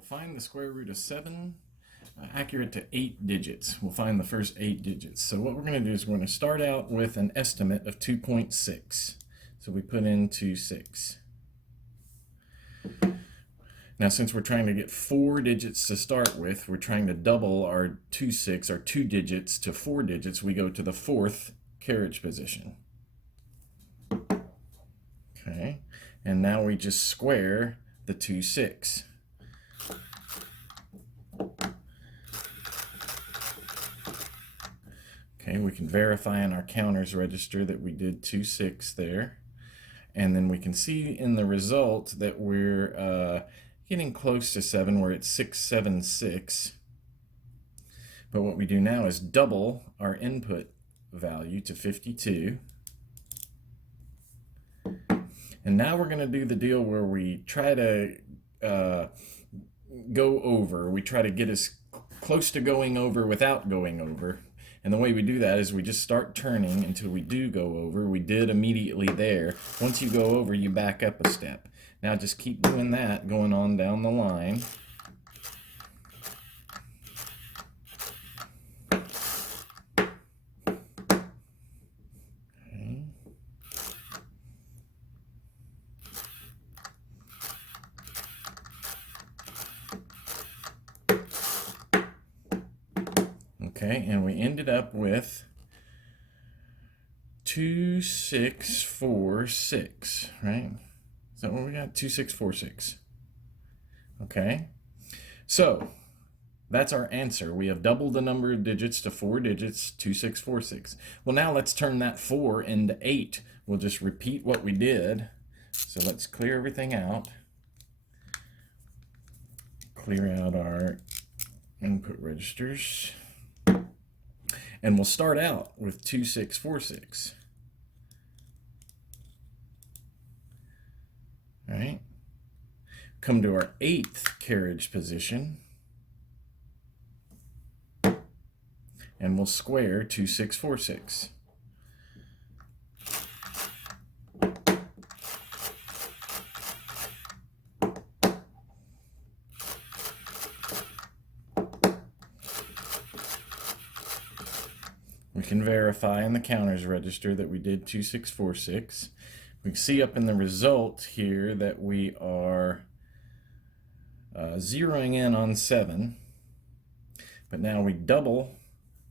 we'll find the square root of 7 accurate to 8 digits. We'll find the first 8 digits. So what we're going to do is we're going to start out with an estimate of 2.6. So we put in 26. Now since we're trying to get 4 digits to start with, we're trying to double our 26, our 2 digits to 4 digits. We go to the 4th carriage position. Okay, and now we just square the 26. Okay, we can verify in our counters register that we did 26 there. And then we can see in the result that we're getting close to 7. We're at 676. But what we do now is double our input value to 52. And now we're going to do the deal where we try to go over. We try to get as close to going over without going over. And the way we do that is we just start turning until we do go over. We did immediately there. Once you go over, you back up a step. Now just keep doing that, going on down the line. Okay, and we ended up with 2646, right? Is that what we got? 2646. Okay, so that's our answer. We have doubled the number of digits to 4 digits, 2646. Well, now let's turn that 4 into 8. We'll just repeat what we did. So let's clear everything out. Clear out our input registers. And we'll start out with 2646. All right. Come to our 8th carriage position. And we'll square 2646. We can verify in the counters register that we did 2646. We can see up in the result here that we are zeroing in on 7. But now we double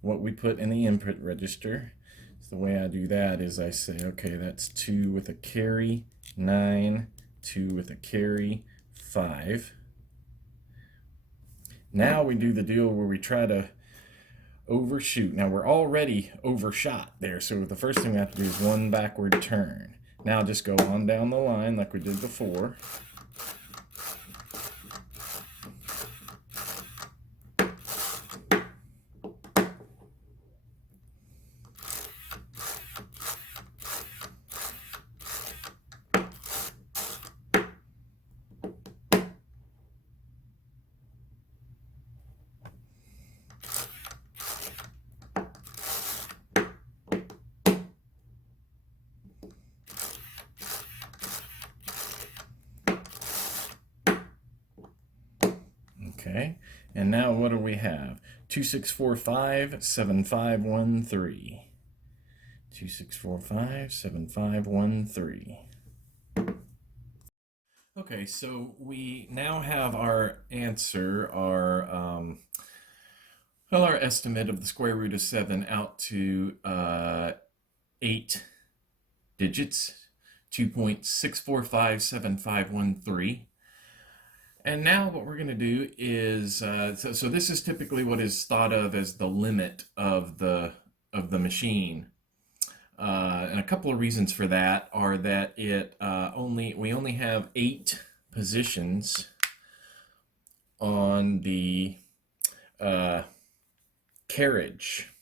what we put in the input register. So the way I do that is I say, okay, that's 2 with a carry, 9, 2 with a carry, 5. Now we do the deal where we try to overshoot. Now we're already overshot there, so the first thing we have to do is 1 backward turn. Now just go on down the line like we did before. Okay, and now what do we have? 2645 7513. 2645 7513. Okay, so we now have our answer, our estimate of the square root of 7 out to 8 digits, 2.6457513. And now what we're going to do is, so this is typically what is thought of as the limit of the machine. And a couple of reasons for that are that we only have 8 positions on the carriage.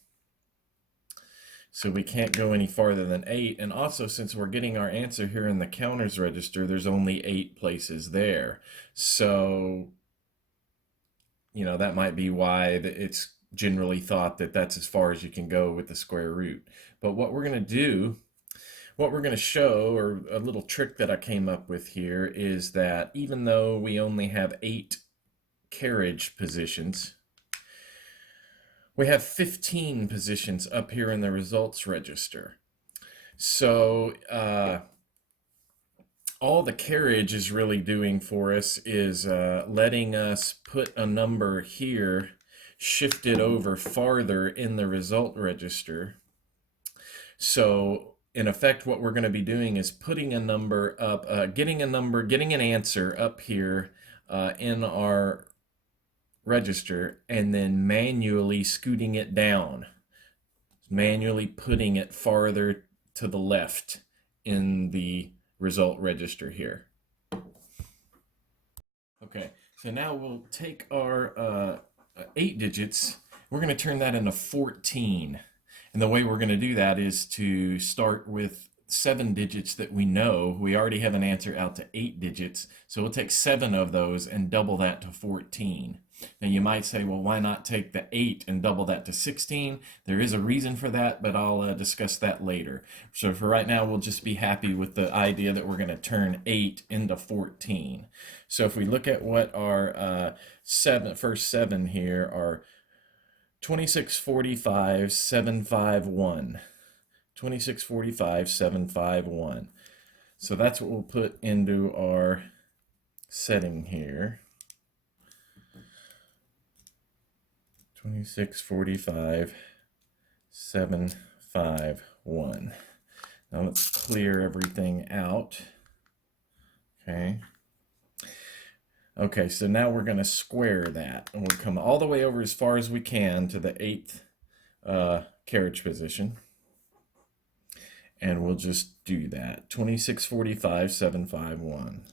So we can't go any farther than 8. And also, since we're getting our answer here in the counters register, there's only 8 places there. So, that might be why it's generally thought that that's as far as you can go with the square root. But what we're going to show, or a little trick that I came up with here, is that even though we only have 8 carriage positions. We have 15 positions up here in the results register. So all the carriage is really doing for us is letting us put a number here, shift it over farther in the result register. So in effect, what we're going to be doing is putting a number up, getting an answer up here in our register, and then manually scooting it down, manually putting it farther to the left in the result register here. Okay, so now we'll take our 8 digits, we're going to turn that into 14. And the way we're going to do that is to start with 7 digits that we know. We already have an answer out to 8 digits, so we'll take 7 of those and double that to 14. Now you might say, well, why not take the 8 and double that to 16? There is a reason for that, but I'll discuss that later. So for right now, we'll just be happy with the idea that we're going to turn 8 into 14. So if we look at what our first 7 here are, 2645, 751. 2645, 751. So that's what we'll put into our setting here. 2645, 751. Now let's clear everything out. Okay. Okay, so now we're going to square that, and we'll come all the way over as far as we can to the 8th carriage position, and we'll just do that. 2645, 751.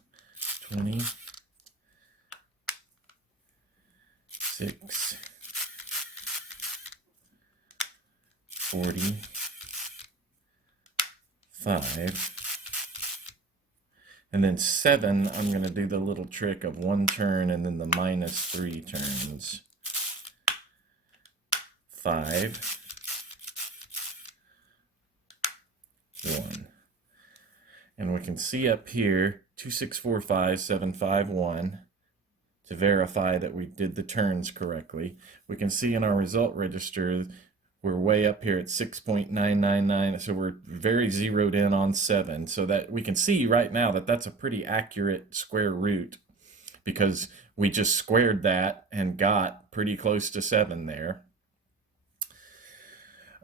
2645. And then 7, I'm going to do the little trick of 1 turn and then the -3 turns. 5, 1. And we can see up here 2645, 751 to verify that we did the turns correctly. We can see in our result register we're way up here at 6.999, so we're very zeroed in on 7. So that we can see right now that that's a pretty accurate square root, because we just squared that and got pretty close to 7 there.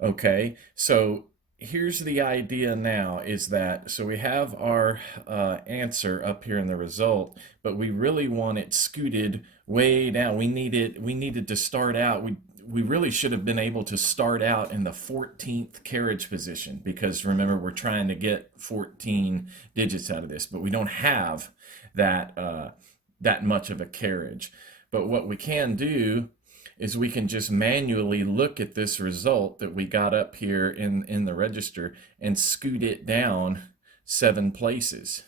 Okay, so here's the idea now, is that, so we have our answer up here in the result, but we really want it scooted way down. We needed to start out, we really should have been able to start out in the 14th carriage position, because remember, we're trying to get 14 digits out of this, but we don't have that that much of a carriage. But what we can do is we can just manually look at this result that we got up here in the register and scoot it down 7 places.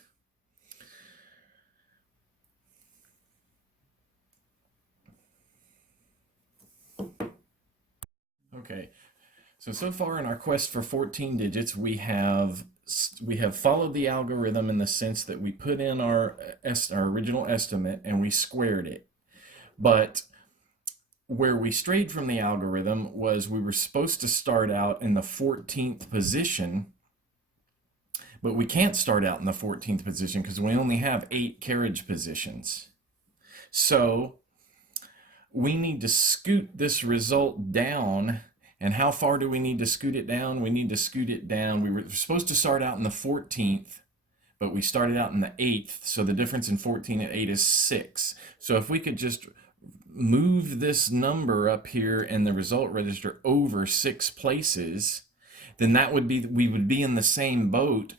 Okay, so far in our quest for 14 digits, we have followed the algorithm in the sense that we put in our original estimate and we squared it. But where we strayed from the algorithm was we were supposed to start out in the 14th position, but we can't start out in the 14th position because we only have 8 carriage positions. So we need to scoot this result down. And how far do we need to scoot it down? We need to scoot it down. We were supposed to start out in the 14th, but we started out in the 8th. So the difference in 14 and 8 is 6. So if we could just move this number up here in the result register over 6 places, then we would be in the same boat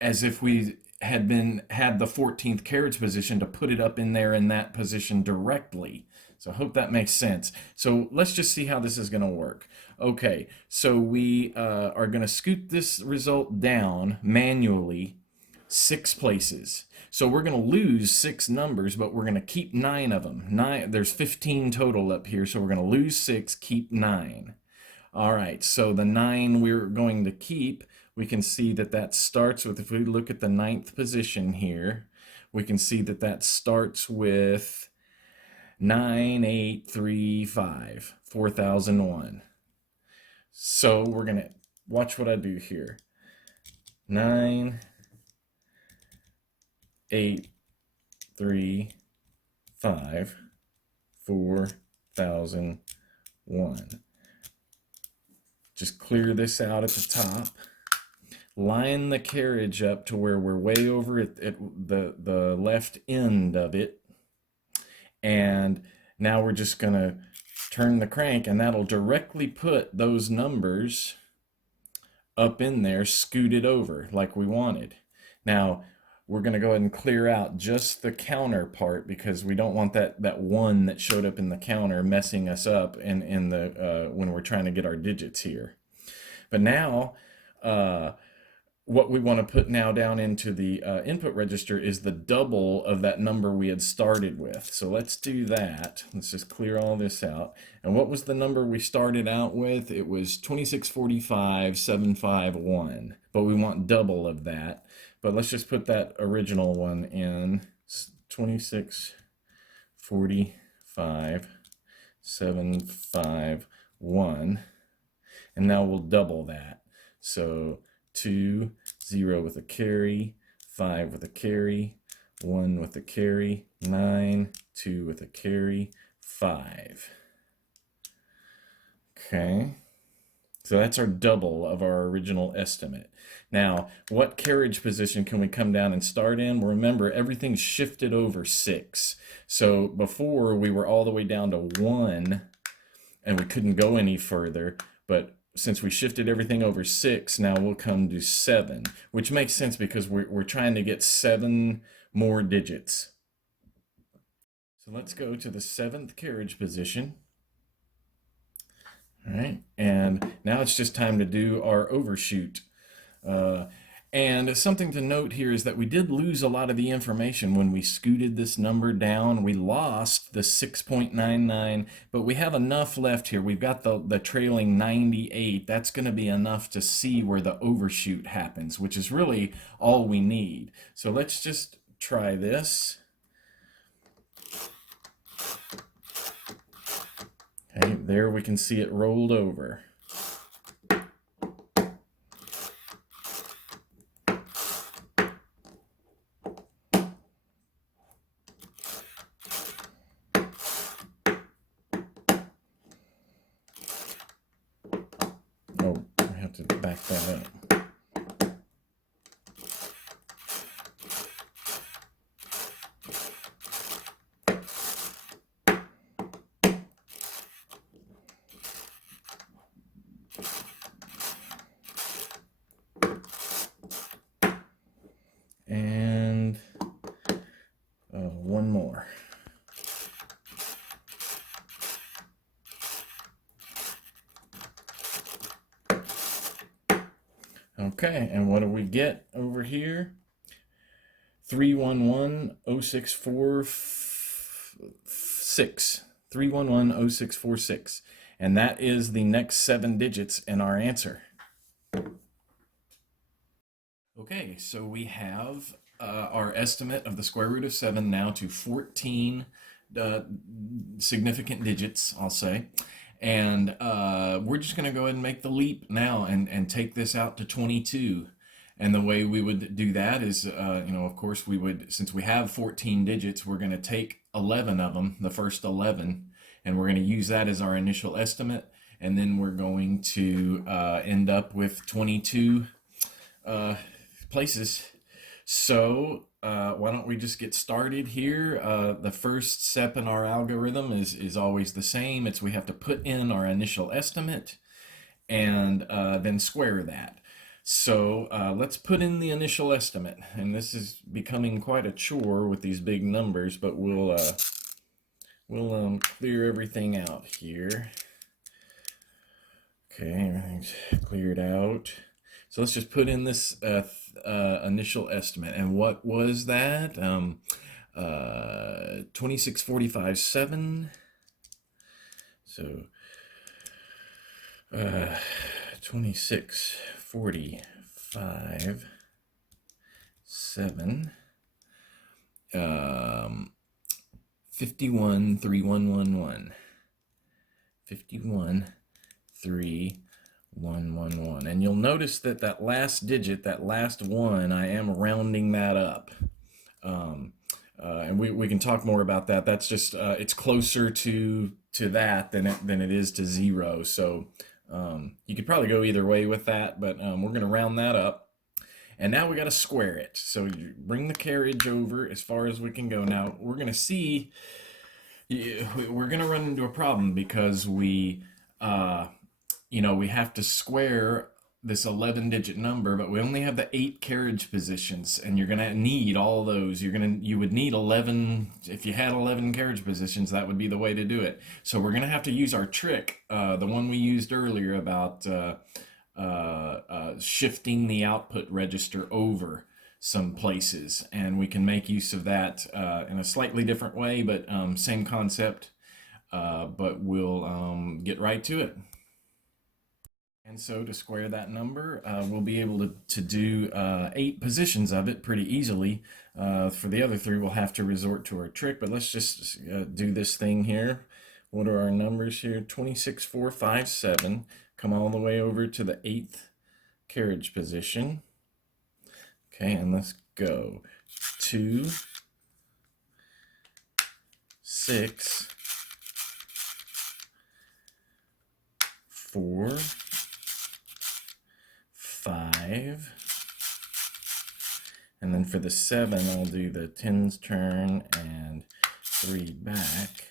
as if we had the 14th carriage position to put it up in there in that position directly. So I hope that makes sense. So let's just see how this is going to work. Okay, so we are going to scoot this result down manually 6 places. So we're going to lose 6 numbers, but we're going to keep 9 of them. There's 15 total up here, so we're going to lose 6, keep 9. All right, so the 9 we're going to keep, we can see that starts with, if we look at the 9th position here, we can see that starts with 9835, 4001. So we're going to watch what I do here. 9, 8, 3, 5, 4001. Just clear this out at the top. Line the carriage up to where we're way over at the left end of it. And now we're just going to turn the crank, and that'll directly put those numbers up in there, scooted over like we wanted. Now, we're going to go ahead and clear out just the counter part because we don't want that one that showed up in the counter messing us up in the when we're trying to get our digits here. But now, what we want to put now down into the input register is the double of that number we had started with. So let's do that. Let's just clear all this out. And what was the number we started out with? It was 2645,751, but we want double of that. But let's just put that original one in, 2645,751, and now we'll double that. So 2, 0 with a carry, 5 with a carry, 1 with a carry, 9, 2 with a carry, 5. Okay, so that's our double of our original estimate. Now, what carriage position can we come down and start in? Well, remember, everything's shifted over 6. So before, we were all the way down to 1, and we couldn't go any further, but since we shifted everything over 6, now we'll come to 7, which makes sense because we're trying to get 7 more digits. So let's go to the 7th carriage position. All right, and now it's just time to do our overshoot. And something to note here is that we did lose a lot of the information when we scooted this number down. We lost the 6.99, but we have enough left here. We've got the trailing 98. That's going to be enough to see where the overshoot happens, which is really all we need. So let's just try this. Okay, there we can see it rolled over. Oh, I have to back that up. And one more. Okay, and what do we get over here? 3110646. 3110646. And that is the next 7 digits in our answer. Okay, so we have our estimate of the square root of 7 now to 14 significant digits, I'll say. And we're just going to go ahead and make the leap now and take this out to 22. And the way we would do that is, of course, we would, since we have 14 digits, we're going to take 11 of them, the first 11, and we're going to use that as our initial estimate. And then we're going to end up with 22 places. So why don't we just get started here? The first step in our algorithm is always the same. We have to put in our initial estimate and then square that. So let's put in the initial estimate, and this is becoming quite a chore with these big numbers, but we'll clear everything out here. Okay, everything's cleared out. So let's just put in this initial estimate. And what was that? 2645.7. So 2645.7. 51, 3, 1, 1, 1. 51, 3, 1, 1, 1. And you'll notice that that last digit, that last one, I am rounding that up. And we can talk more about that. That's just it's closer to that than it is to 0. So you could probably go either way with that, but we're going to round that up. And now we got to square it. So you bring the carriage over as far as we can go. Now we're going to see, we're going to run into a problem because we have to square this 11-digit number, but we only have the 8 carriage positions, and you're going to need all those. You would need 11. If you had 11 carriage positions, that would be the way to do it. So we're going to have to use our trick, the one we used earlier about shifting the output register over some places, and we can make use of that in a slightly different way, but same concept. But we'll get right to it. And so to square that number, we'll be able to do 8 positions of it pretty easily. For the other 3, we'll have to resort to our trick, but let's just do this thing here. What are our numbers here? 26, 4, 5, 7. Come all the way over to the 8th carriage position. Okay, and let's go. 2, 6, 4, 5, and then for the 7, I'll do the 10's turn and 3 back.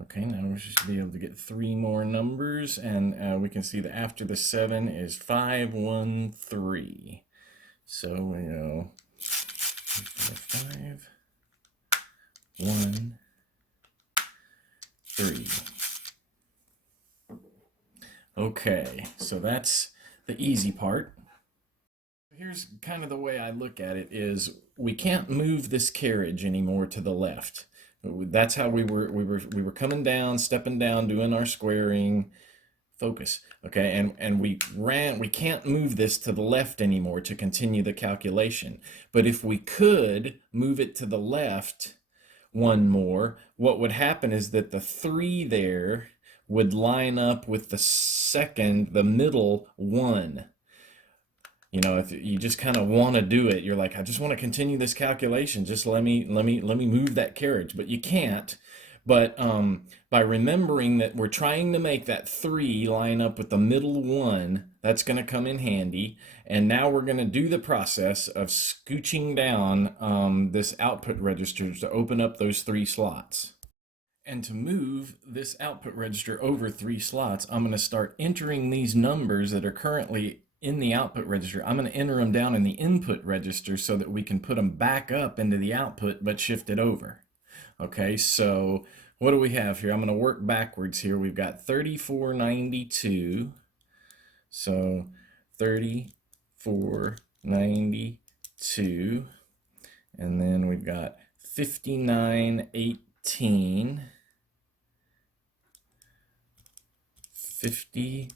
Okay, now we should be able to get 3 more numbers, and we can see that after the 7 is 5, 1, 3. So we go 5, 1, 3. Okay, so that's the easy part. Here's kind of the way I look at it is we can't move this carriage anymore to the left. That's how we were coming down, stepping down, doing our squaring. Focus. Okay, and we can't move this to the left anymore to continue the calculation. But if we could move it to the left one more, what would happen is that the 3 there would line up with the middle 1. If you just kind of want to do it, you're like, I just want to continue this calculation. Just let me move that carriage, but you can't. But by remembering that we're trying to make that 3 line up with the middle 1, that's going to come in handy. And now we're going to do the process of scooching down this output register to open up those 3 slots. And to move this output register over 3 slots, I'm going to start entering these numbers that are currently in the output register. I'm going to enter them down in the input register so that we can put them back up into the output but shift it over. Okay, so what do we have here? I'm going to work backwards here. We've got 3492. So 3492. And then we've got 5918. 50,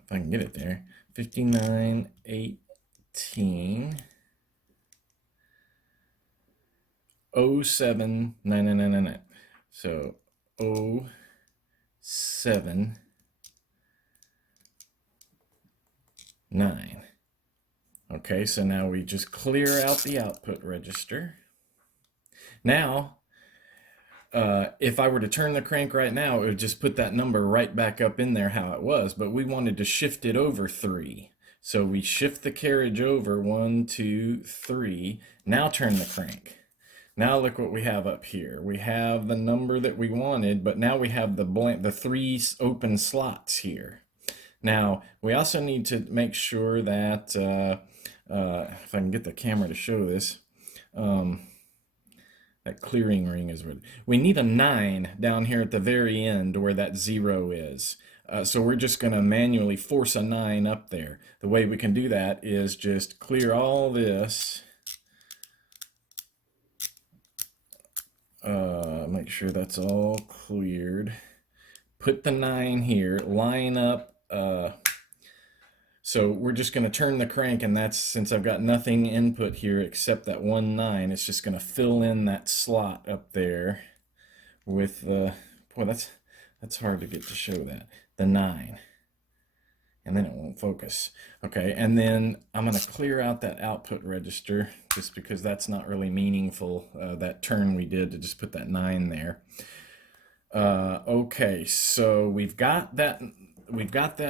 if I can get it there, 5918. 07999. So 079. Okay, so now we just clear out the output register. Now, if I were to turn the crank right now, it would just put that number right back up in there how it was, but we wanted to shift it over 3. So we shift the carriage over 1, 2, 3. Now turn the crank. Now look what we have up here. We have the number that we wanted, but now we have the 3 open slots here. Now, we also need to make sure that, if I can get the camera to show this, that clearing ring is ready. We need a 9 down here at the very end where that 0 is. So we're just going to manually force a 9 up there. The way we can do that is just clear all this. Make sure that's all cleared. Put the 9 here, line up. So we're just going to turn the crank, and that's, since I've got nothing input here except that 1 9, it's just going to fill in that slot up there with the, boy, that's hard to get to show that, the 9. And then it won't focus. Okay, and then I'm going to clear out that output register just because that's not really meaningful, that turn we did to just put that 9 there. Okay, so we've got that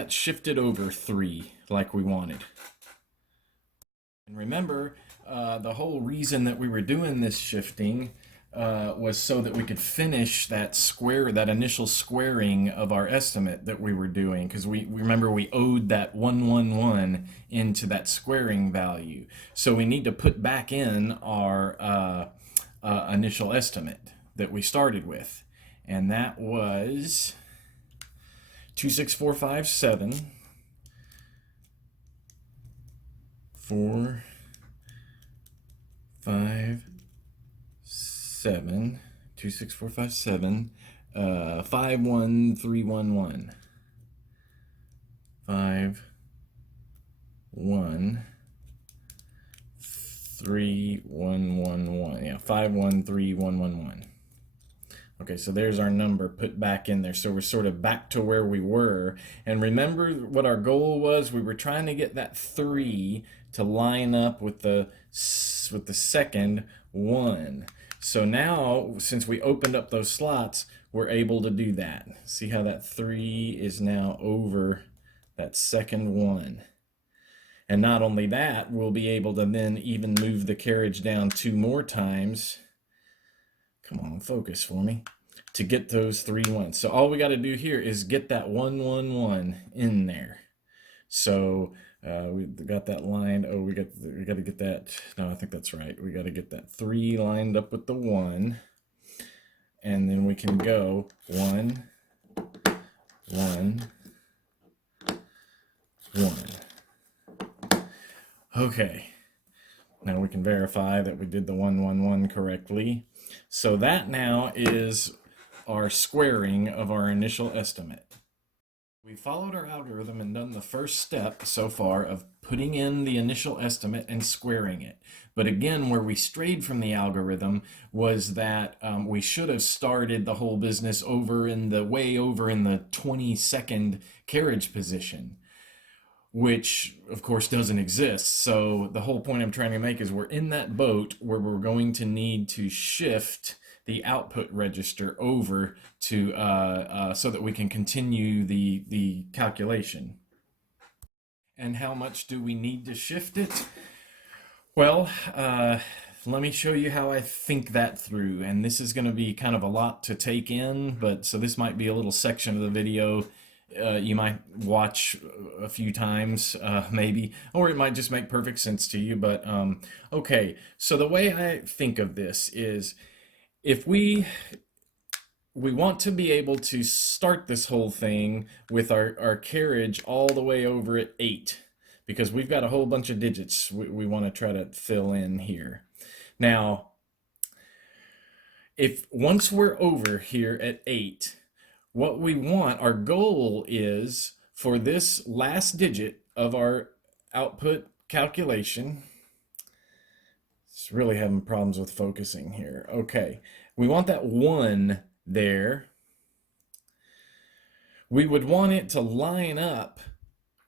shifted over 3 like we wanted. And remember, the whole reason that we were doing this shifting was so that we could finish that initial squaring of our estimate that we were doing, because we remember we owed that 111 into that squaring value. So we need to put back in our initial estimate that we started with. And that was 26457 4 5 7 26457 51311 51311. Yeah, 513111. Okay, so there's our number put back in there. So we're sort of back to where we were. And remember what our goal was? We were trying to get that 3 to line up with the second 1. So now, since we opened up those slots, we're able to do that. See how that 3 is now over that second 1. And not only that, we'll be able to then even move the carriage down 2 more times. Come on, focus for me, to get those 3 1s. So all we got to do here is get that 111 in there. So we got that line. Oh, we got to get that. No, I think that's right. We got to get that 3 lined up with the 1, and then we can go 1 1 1. Okay. Now we can verify that we did the 111 correctly. So that now is our squaring of our initial estimate. We followed our algorithm and done the first step so far of putting in the initial estimate and squaring it. But again, where we strayed from the algorithm was that we should have started the whole business way over in the 20-second carriage position, which of course doesn't exist. So the whole point I'm trying to make is we're in that boat where we're going to need to shift the output register over to so that we can continue the calculation. And how much do we need to shift it? Well, let me show you how I think that through. And this is going to be kind of a lot to take in, but so this might be a little section of the video you might watch a few times, maybe, or it might just make perfect sense to you. But okay, so the way I think of this is, if we want to be able to start this whole thing with our carriage all the way over at 8, because we've got a whole bunch of digits we want to try to fill in here. Now, if once we're over here at 8, what we want, our goal is for this last digit of our output calculation. It's really having problems with focusing here. Okay, we want that 1 there. We would want it to line up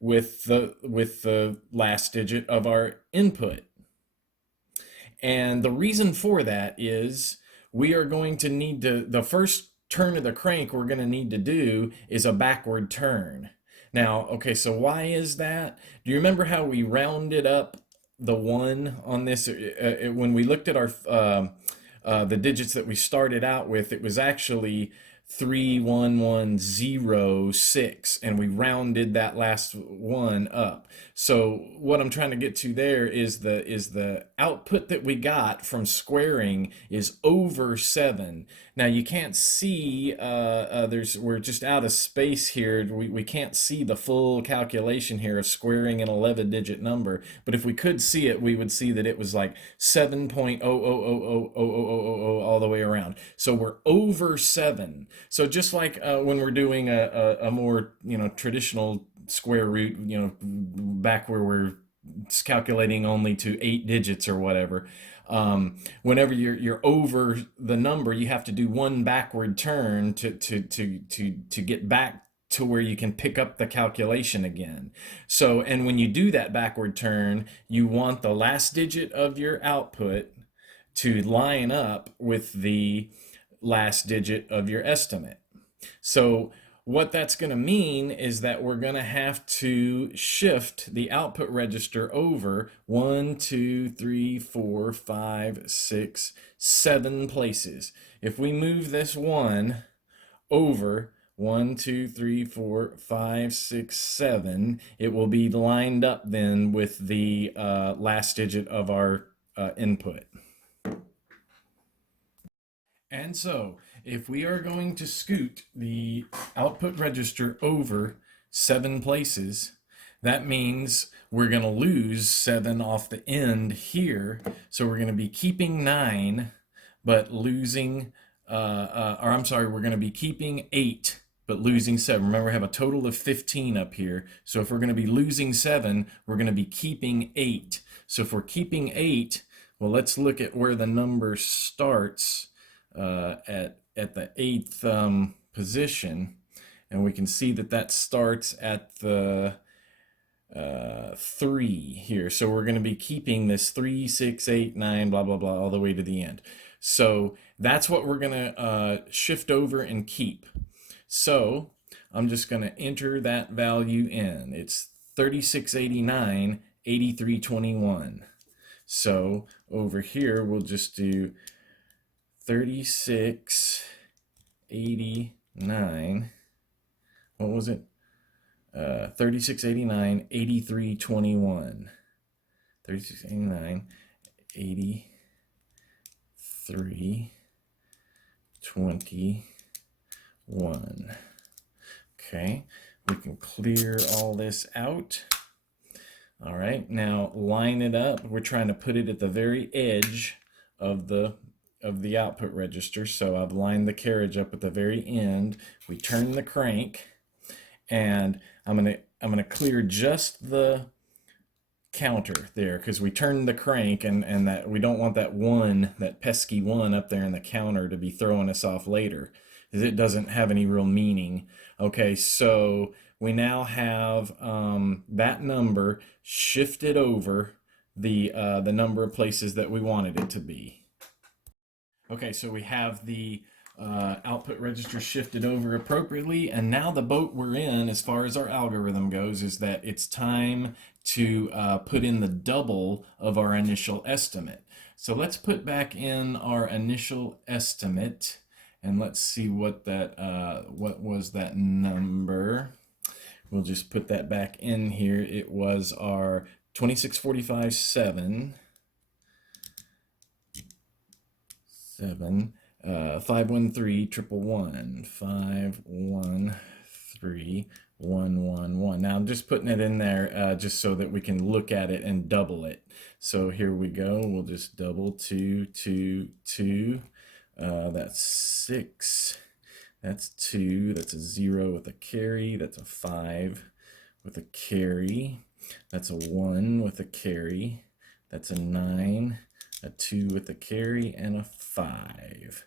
with the last digit of our input. And the reason for that is we are going to need to, the first turn of the crank we're going to need to do is a backward turn. Now, okay, so why is that? Do you remember how we rounded up the 1 on this? When we looked at our the digits that we started out with, it was actually 31106, and we rounded that last 1 up. So what I'm trying to get to there is the output that we got from squaring is over 7. Now you can't see, we're just out of space here. We can't see the full calculation here of squaring an 11-digit number, but if we could see it, we would see that it was like 7.0000000 all the way around. So we're over 7. So just like when we're doing a more traditional square root, back where we're calculating only to 8 digits or whatever. Whenever you're over the number, you have to do one backward turn to get back to where you can pick up the calculation again. So, and when you do that backward turn, you want the last digit of your output to line up with the last digit of your estimate. So what that's going to mean is that we're going to have to shift the output register over 1, 2, 3, 4, 5, 6, 7 places. If we move this 1 over 1, 2, 3, 4, 5, 6, 7, it will be lined up then with the last digit of our input. And so, if we are going to scoot the output register over 7 places, that means we're going to lose 7 off the end here. So we're going to be keeping 9, but losing, or I'm sorry, we're going to be keeping 8, but losing 7. Remember, I have a total of 15 up here. So if we're going to be losing 7, we're going to be keeping 8. So if we're keeping 8, well, let's look at where the number starts at the 8th position, and we can see that that starts at the 3 here. So we're going to be keeping this 3, 6, 8, 9, blah, blah, blah, all the way to the end. So that's what we're going to shift over and keep. So I'm just going to enter that value in. It's 3689, 8321. So over here, we'll just do 3689, what was it? 3689, 8321. 3689, 8321. Okay, we can clear all this out. All right, now line it up. We're trying to put it at the very edge of the output register. So I've lined the carriage up at the very end. We turn the crank, and I'm gonna clear just the counter there, because we turned the crank, and that we don't want that pesky 1 up there in the counter to be throwing us off later, because it doesn't have any real meaning. Okay, so we now have that number shifted over the number of places that we wanted it to be. Okay, so we have the output register shifted over appropriately, and now the boat we're in, as far as our algorithm goes, is that it's time to put in the double of our initial estimate. So let's put back in our initial estimate, and let's see what was that number. We'll just put that back in here. It was our 2645.7. 513 513 Now I'm just putting it in there just so that we can look at it and double it. So here we go. We'll just double 2, 2, 2. That's 6. That's 2. That's a 0 with a carry. That's a 5 with a carry. That's a 1 with a carry. That's a 9. A 2 with a carry, and a 5.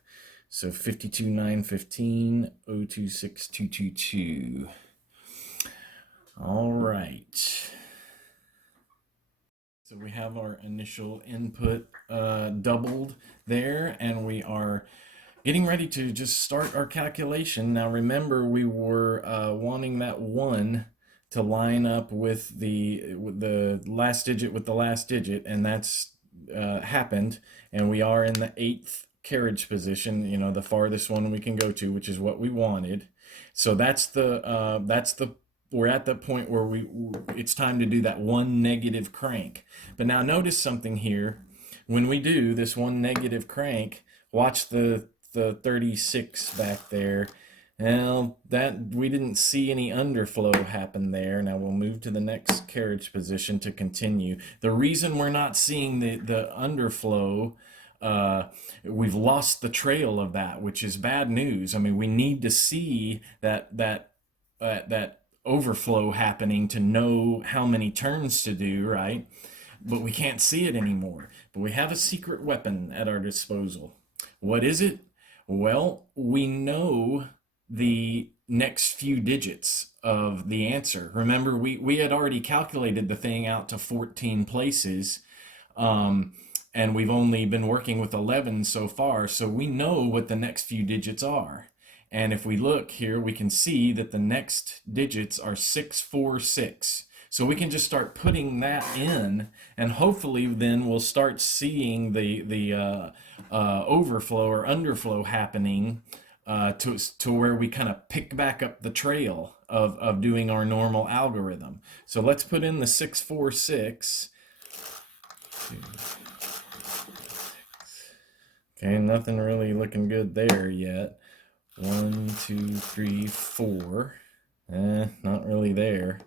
So 52,915, 026,222. All right. So we have our initial input doubled there, and we are getting ready to just start our calculation. Now remember, we were wanting that 1 to line up with the last digit with the last digit, and that's happened, and we are in the 8th carriage position, the farthest one we can go to, which is what we wanted. So we're at the point where it's time to do that 1 negative crank. But now notice something here. When we do this 1 negative crank, watch the 36 back there. Well, that we didn't see any underflow happen there. Now we'll move to the next carriage position to continue. The reason we're not seeing the underflow, we've lost the trail of that, which is bad news. I mean, we need to see that overflow happening to know how many turns to do, right? But we can't see it anymore. But we have a secret weapon at our disposal. What is it? Well, we know the next few digits of the answer. Remember, we had already calculated the thing out to 14 places, um, and we've only been working with 11 so far, so we know what the next few digits are. And if we look here, we can see that the next digits are 646. So we can just start putting that in, and hopefully then we'll start seeing the overflow or underflow happening to where we kind of pick back up the trail of doing our normal algorithm. So let's put in the 646. Okay, nothing really looking good there yet. 1, 2, 3, 4. Not really there.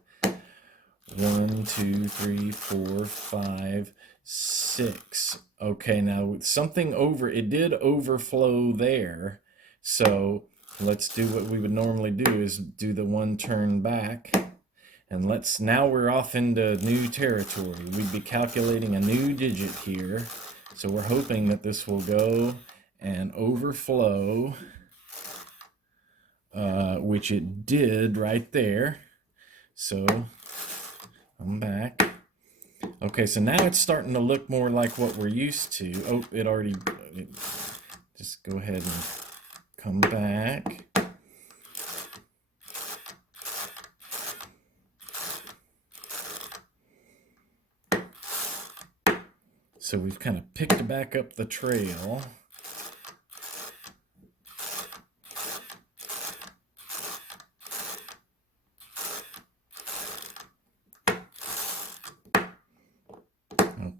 1, 2, 3, 4, 5, 6. Okay, now something it did overflow there. So let's do what we would normally do, is do the one turn back. And now we're off into new territory. We'd be calculating a new digit here. So we're hoping that this will go and overflow, which it did right there. So I'm back. Okay, so now it's starting to look more like what we're used to. Oh, just go ahead and come back. So we've kind of picked back up the trail.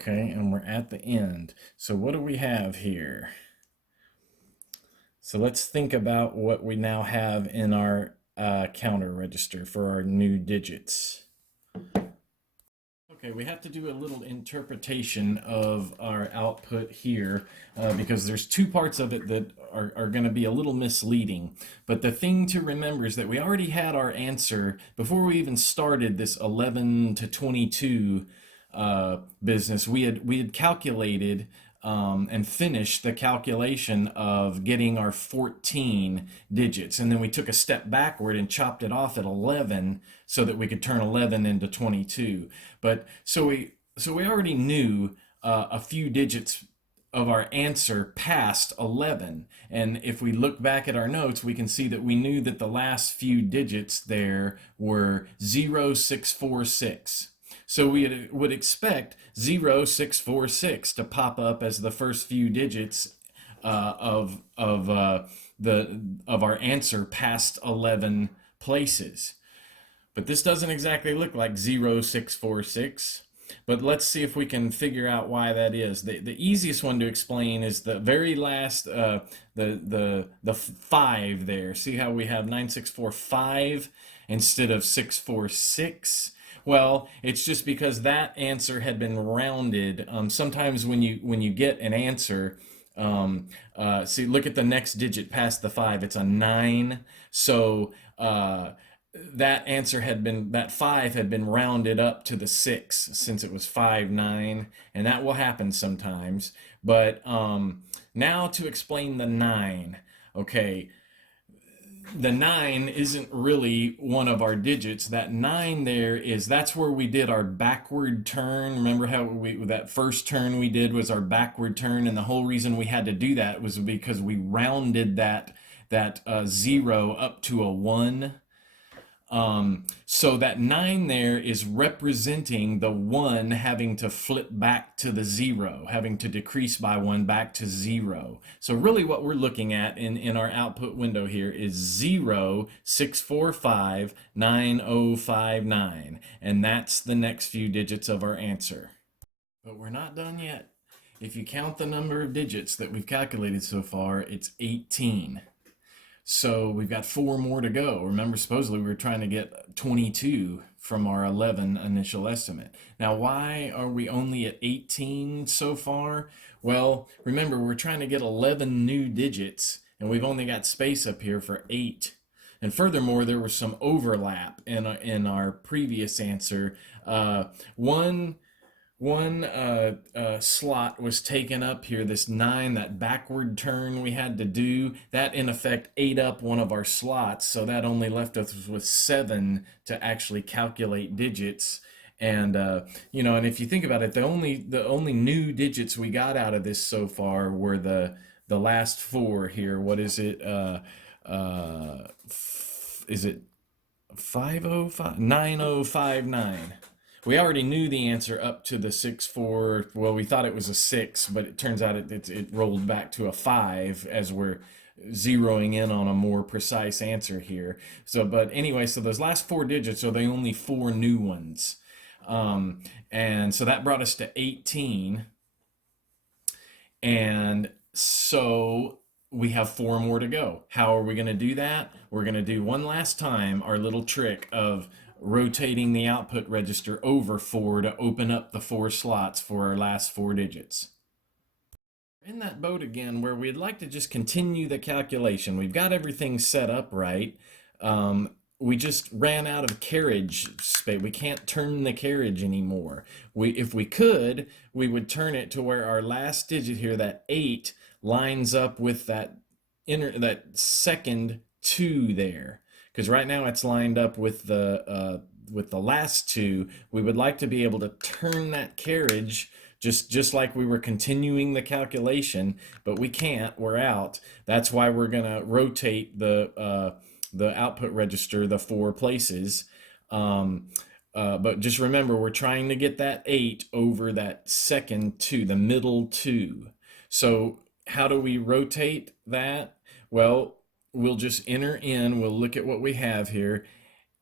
Okay, and we're at the end. So what do we have here? So let's think about what we now have in our counter register for our new digits. Okay, we have to do a little interpretation of our output here because there's two parts of it that are going to be a little misleading. But the thing to remember is that we already had our answer before we even started this 11 to 22 business. We had calculated and finished the calculation of getting our 14 digits. And then we took a step backward and chopped it off at 11 so that we could turn 11 into 22. But so we already knew a few digits of our answer past 11. And if we look back at our notes, we can see that we knew that the last few digits there were 0646. So we would expect 0646 to pop up as the first few digits of our answer past 11 places. But this doesn't exactly look like 0646. But let's see if we can figure out why that is. The easiest one to explain is the very last, the 5 there. See how we have 9645 instead of 646? Well, it's just because that answer had been rounded. Sometimes when you get an answer, see, look at the next digit past the 5. It's a 9. So that 5 had been rounded up to the 6 since it was 59, and that will happen sometimes. But now to explain the 9. Okay, the 9 isn't really one of our digits. That 9 there that's where we did our backward turn. Remember how that first turn we did was our backward turn, and the whole reason we had to do that was because we rounded that 0 up to a 1. So that 9 there is representing the 1 having to flip back to the 0, having to decrease by 1 back to 0. So really what we're looking at in our output window here is 06459059, and that's the next few digits of our answer. But we're not done yet. If you count the number of digits that we've calculated so far, it's 18. So we've got 4 more to go. Remember, supposedly we were trying to get 22 from our 11 initial estimate. Now, why are we only at 18 so far? Well, remember, we're trying to get 11 new digits, and we've only got space up here for 8. And furthermore, there was some overlap in our previous answer. One slot was taken up here, this 9, that backward turn we had to do, that in effect ate up one of our slots, so that only left us with 7 to actually calculate digits. And and if you think about it, the only new digits we got out of this so far were the last 4 here. What is it? Is it 505 9059? We already knew the answer up to the 6 4. Well, we thought it was a 6, but it turns out it rolled back to a 5 as we're zeroing in on a more precise answer here. So, but anyway, so those last 4 digits are the only 4 new ones. And so that brought us to 18. And so we have 4 more to go. How are we going to do that? We're going to do one last time our little trick of rotating the output register over 4 to open up the 4 slots for our last 4 digits. In that boat again where we'd like to just continue the calculation. We've got everything set up right. We just ran out of carriage space. We can't turn the carriage anymore. If we could, we would turn it to where our last digit here, that 8, lines up with that second 2 there. Because right now it's lined up with the last 2. We would like to be able to turn that carriage just like we were continuing the calculation, but we can't. We're out. That's why we're gonna rotate the output register the 4 places. But just remember, we're trying to get that 8 over that second 2, the middle 2. So how do we rotate that? Well, we'll just enter in, we'll look at what we have here,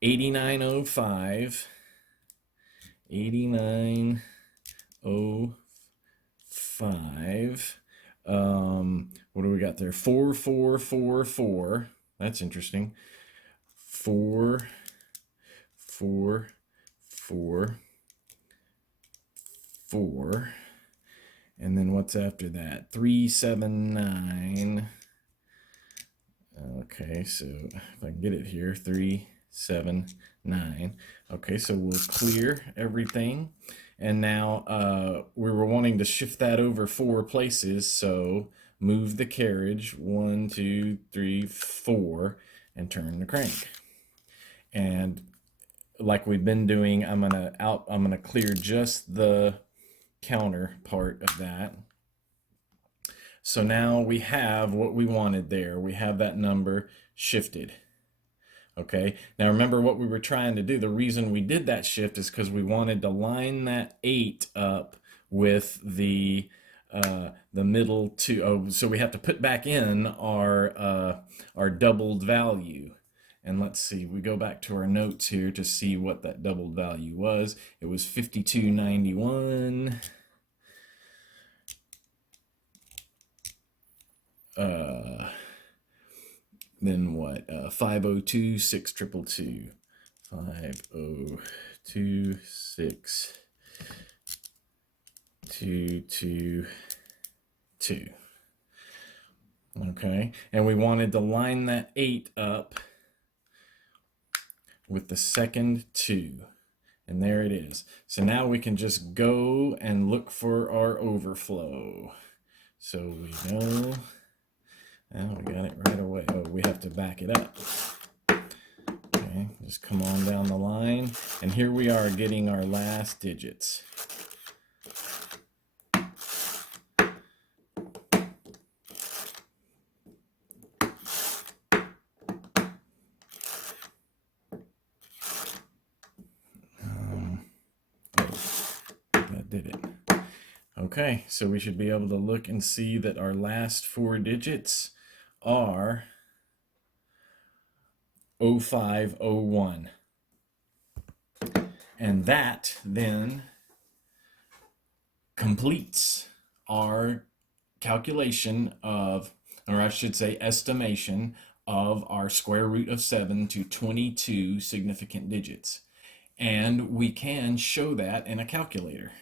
8905, 8905, what do we got there? 4444, that's interesting. 4, 4, 4, 4, and then what's after that? 379. Okay, so if I can get it here, 379. Okay, so we'll clear everything. And now we were wanting to shift that over 4 places, so move the carriage 1, 2, 3, 4, and turn the crank. And like we've been doing, I'm gonna clear just the counter part of that. So now we have what we wanted there. We have that number shifted. Okay, now remember what we were trying to do. The reason we did that shift is because we wanted to line that 8 up with the middle 2. Oh, so we have to put back in our doubled value. And let's see, we go back to our notes here to see what that doubled value was. It was 5291. Then what? 502 6222. 502 6222. Okay, and we wanted to line that 8 up with the second 2. And there it is. So now we can just go and look for our overflow. So we know. Now we got it right away. Oh, we have to back it up. Okay, just come on down the line. And here we are getting our last digits. That did it. Okay, so we should be able to look and see that our last 4 digits are 0501. And that then completes our calculation of, or I should say estimation of our square root of 7 to 22 significant digits. And we can show that in a calculator.